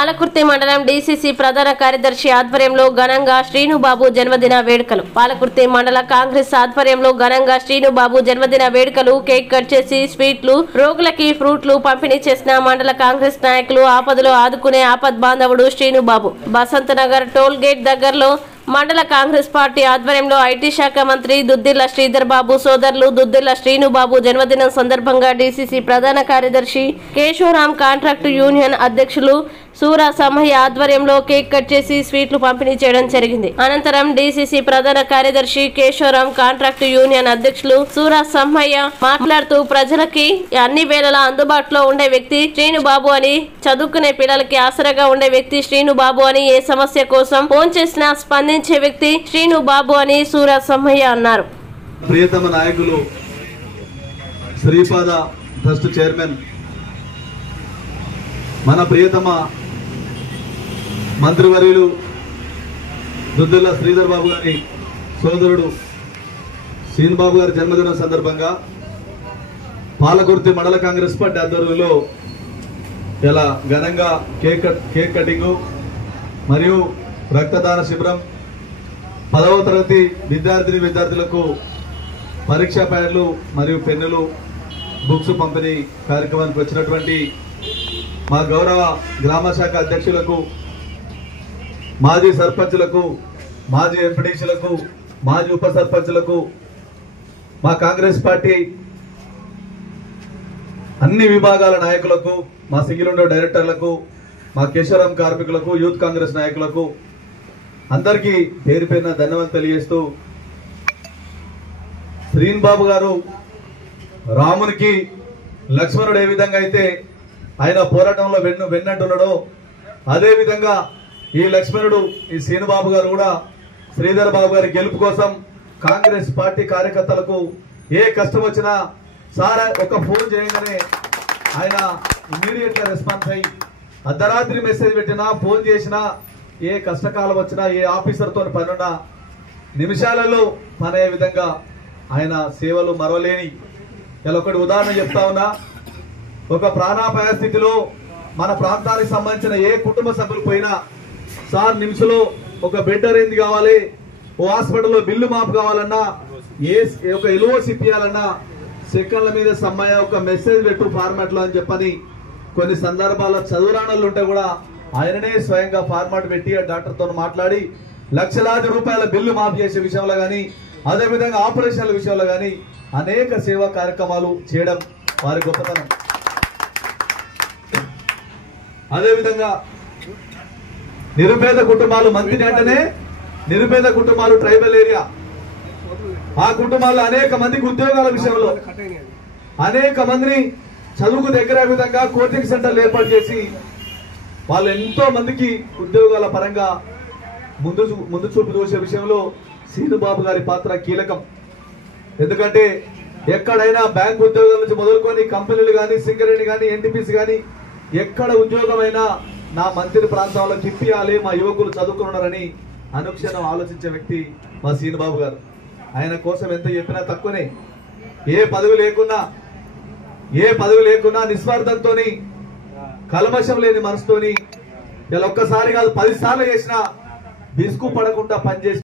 పాలకుర్తి మండలం డీసీసీ ప్రధాన కార్యదర్శి ఆధ్వర్యంలో ఘనంగా శ్రీనుబాబు జన్మదిన వేడుకలు. పాలకుర్తి మండల కాంగ్రెస్ ఆధ్వర్యంలో ఘనంగా శ్రీనుబాబు జన్మదిన వేడుకలు. కేక్ కట్ చేసి స్వీట్లు, రోగులకి ఫ్రూట్లు పంపిణీ చేసిన మండల కాంగ్రెస్ నాయకులు. ఆపదలో ఆదుకునే ఆపద్ బాంధవుడు శ్రీనుబాబు. బసంత నగర్ టోల్ గేట్ దగ్గరలో మండల కాంగ్రెస్ పార్టీ ఆధ్వర్యంలో ఐటీ శాఖ మంత్రి దుద్దిల్ల శ్రీధర్ బాబు సోదరులు దుద్దిల్ల శ్రీనుబాబు జన్మదినం సందర్భంగా డీసీసీ ప్రధాన కార్యదర్శి కేశవరాం, కాంట్రాక్టు యూనియన్ అధ్యక్షులు సూరా సమయ్య ఆధ్వర్యంలో కేక్ కట్ చేసి స్వీట్లు పంపిణీ చేయడం జరిగింది. అనంతరం డీసీసీ ప్రధాన కార్యదర్శి కేశవరాం, కాంట్రాక్టు యూనియన్ అధ్యక్షులు సూరా సమయ్య మాట్లాడుతూ ప్రజలకి అన్ని వేళలా అందుబాటులో ఉండే వ్యక్తి శ్రీనుబాబు అని, చదువుకునే పిల్లలకి ఆసరాగా ఉండే వ్యక్తి శ్రీనుబాబు అని, ఏ సమస్య కోసం ఫోన్ చేసినా స్పందించే వ్యక్తి శ్రీనుబాబు అని సూరా సమయ్య అన్నారు. ప్రియతమ నాయకులు శ్రీపాద ట్రస్ట్ చైర్మన్ మన ప్రియతమ మంత్రివర్యులు దుద్దిల్ల శ్రీధర్ బాబు గారి సోదరుడు శ్రీనుబాబు గారి జన్మదినం సందర్భంగా పాలకుర్తి మండల కాంగ్రెస్ పార్టీ ఆధ్వర్యంలో ఇలా ఘనంగా కేక్ కటింగ్ మరియు రక్తదాన శిబిరం, 10వ తరగతి విద్యార్థులకు పరీక్షా ప్యాడ్లు మరియు పెన్నులు, బుక్స్ పంపిణీ కార్యక్రమానికి వచ్చినటువంటి మా గౌరవ గ్రామ శాఖ అధ్యక్షులకు, మాజీ సర్పంచులకు, మాజీ ఎంపీటీసీలకు, మాజీ ఉప సర్పంచులకు, మా కాంగ్రెస్ పార్టీ అన్ని విభాగాల నాయకులకు, మా సింగిల్ డైరెక్టర్లకు, మా కేశవరాం కార్మికులకు, యూత్ కాంగ్రెస్ నాయకులకు అందరికీ పేరు పేరున ధన్యవాదాలు తెలియజేస్తూ, శ్రీనుబాబు గారు రామునికి లక్ష్మణుడు ఏ విధంగా అయితే ఆయన పోరాటంలో వెన్నట్టున్నాడో అదే విధంగా ఈ లక్ష్మణుడు ఈ శ్రీనుబాబు గారు కూడా శ్రీధర్ బాబు గారి గెలుపు కోసం కాంగ్రెస్ పార్టీ కార్యకర్తలకు ఏ కష్టం వచ్చినా సార్ ఒక ఫోన్ చేయగానే ఆయన ఇమ్మీడియట్ గా రెస్పాన్స్ అయ్యి అర్ధరాత్రి మెసేజ్ పెట్టినా, ఫోన్ చేసినా, ఏ కష్టకాలం వచ్చినా, ఏ ఆఫీసర్తో పనున్నా నిమిషాలలో పనే విధంగా ఆయన సేవలు మరవలేని. ఇలా ఒకటి ఉదాహరణ చెప్తా ఉన్నా, ఒక ప్రాణాపాయ స్థితిలో మన ప్రాంతానికి సంబంధించిన ఏ కుటుంబ సభ్యులు పోయినా సార్ నిమిషంలో ఒక బెడ్ అరేంజ్ కావాలి, ఓ హాస్పిటల్లో బిల్లు మాపు కావాలన్నా, ఒక ఎల్ఓసి ఇప్పియాలన్నా సెకండ్ల మీద సమ్మయ్య ఒక మెసేజ్ పెట్టు ఫార్మాట్ లో అని చెప్పని కొన్ని సందర్భాల్లో చదువురాణాలు ఉంటే కూడా ఆయననే స్వయంగా ఫార్మాట్ పెట్టి ఆ డాక్టర్ తో మాట్లాడి లక్షలాది రూపాయల బిల్లు మాఫ్ చేసే విషయంలో గానీ, అదేవిధంగా ఆపరేషన్ల విషయంలో గానీ అనేక సేవా కార్యక్రమాలు చేయడం వారి గొప్పతనం. అదేవిధంగా నిరుపేద కుటుంబాలు, మంత్రి అంటేనే నిరుపేద కుటుంబాలు ట్రైబల్ ఏరియా, ఆ కుటుంబాల్లో అనేక మందికి ఉద్యోగాల విషయంలో అనేక మందిని చదువుకు దగ్గర విధంగా కోచింగ్ సెంటర్లు ఏర్పాటు చేసి వాళ్ళు ఎంతో మందికి ఉద్యోగాల పరంగా ముందు చూపు చూసే విషయంలో శ్రీనుబాబు గారి పాత్ర కీలకం. ఎందుకంటే ఎక్కడైనా బ్యాంక్ ఉద్యోగాల నుంచి మొదలుకొని కంపెనీలు కానీ, సింగరేణి కానీ, ఎన్టీపీసీ కానీ ఎక్కడ ఉద్యోగమైనా నా మంత్రి ప్రాంతంలో తిప్పియాలి, మా యువకులు చదువుకున్నారని అనుక్షణం ఆలోచించే వ్యక్తి మా శ్రీనుబాబు గారు. ఆయన కోసం ఎంత చెప్పినా తక్కువనే. ఏ పదవి లేకున్నా నిస్వార్థంతో, కల్మషం లేని మనసుతోని ఇలా ఒక్కసారి కాదు 10 సార్లు చేసినా బిస్కు పడకుండా పనిచేసి